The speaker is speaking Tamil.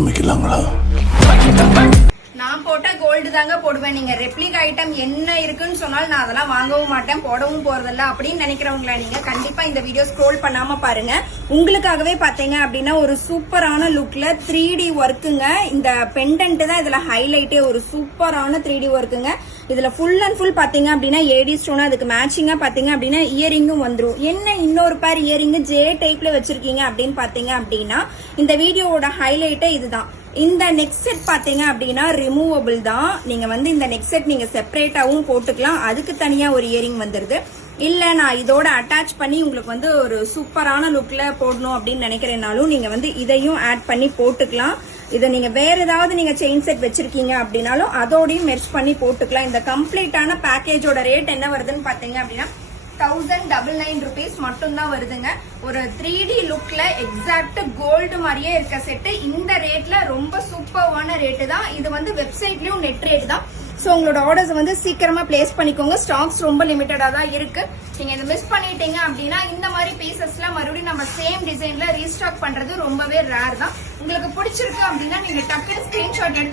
ஆரம்பிக்கலாங்களா? நான் போட்ட கோல்டு தாங்க போடுவேன். நீங்க ரெப்ளிக் ஐட்டம் என்ன இருக்குன்னு சொன்னாலும் நான் அதெல்லாம் வாங்கவும் மாட்டேன், போடவும் போறதில்ல அப்படின்னு நினைக்கிறவங்களா நீங்க கண்டிப்பா இந்த வீடியோ ஸ்க்ரோல் பண்ணாம பாருங்க. உங்களுக்காகவே பாத்தீங்க அப்படின்னா ஒரு சூப்பரான லுக்ல 3D ஒர்க்குங்க. இந்த பெண்டன்ட் தான் இதுல ஹைலைட்டே. ஒரு சூப்பரான 3D ஒர்க்குங்க. இதுல ஃபுல் அண்ட் ஃபுல் பாத்தீங்க அப்படின்னா ஏடி ஸ்டோன், அதுக்கு மேட்சிங்கா பாத்தீங்க அப்படின்னா இயரிங்கும் வந்துரும். என்ன இன்னொரு பேர் இயரிங் ஜே டைப்ல வச்சிருக்கீங்க அப்படின்னு பாத்தீங்க அப்படின்னா இந்த வீடியோவோட ஹைலைட்டே இதுதான். இந்த நெக் செட் பாத்தீங்க அப்படின்னா ரிமூவபிள் தான். நீங்க வந்து இந்த நெக் செட் நீங்க செப்பரேட்டாவும் போட்டுக்கலாம், அதுக்கு தனியா ஒரு இயரிங் வந்துருது. இல்ல நான் இதோட அட்டாச் பண்ணி உங்களுக்கு வந்து ஒரு சூப்பரான லுக்ல போடணும் அப்படின்னு நினைக்கிறேனாலும் நீங்க வந்து இதையும் ஆட் பண்ணி போட்டுக்கலாம். இதை நீங்க வேற ஏதாவது நீங்க செயின் செட் வச்சிருக்கீங்க அப்படின்னாலும் அதோடையும் மெர்ஜ் பண்ணி போட்டுக்கலாம். இந்த கம்ப்ளீட்டான பேக்கேஜோட ரேட் என்ன வருதுன்னு பாத்தீங்க அப்படின்னா 1099 rupees மட்டும் தான் வருதுங்க. ஒரு 3D லுக்ல எக்ஸாக்ட் கோல்டு மாதிரியே இருக்க செட்டு இந்த ரேட்ல ரொம்ப சூப்பரான ரேட்டு தான். இது வந்து வெப்சைட்லயும் நெட் ரேட் தான். ஸோ உங்களோட ஆர்டர்ஸ் வந்து சீக்கிரமா பிளேஸ் பண்ணிக்கோங்க. ஸ்டாக்ஸ் ரொம்ப லிமிட்டடா தான் இருக்கு. நீங்க இதை மிஸ் பண்ணிட்டீங்க அப்படின்னா இந்த மாதிரி பீசஸ்லாம் மறுபடியும் நம்ம சேம் டிசைன்ல ரீஸ்டாக் பண்றது ரொம்பவே ரேர் தான். உங்களுக்கு பிடிச்சிருக்கு அப்படின்னா நீங்க டக்குனு ஸ்கிரீன்ஷாட் எடுத்து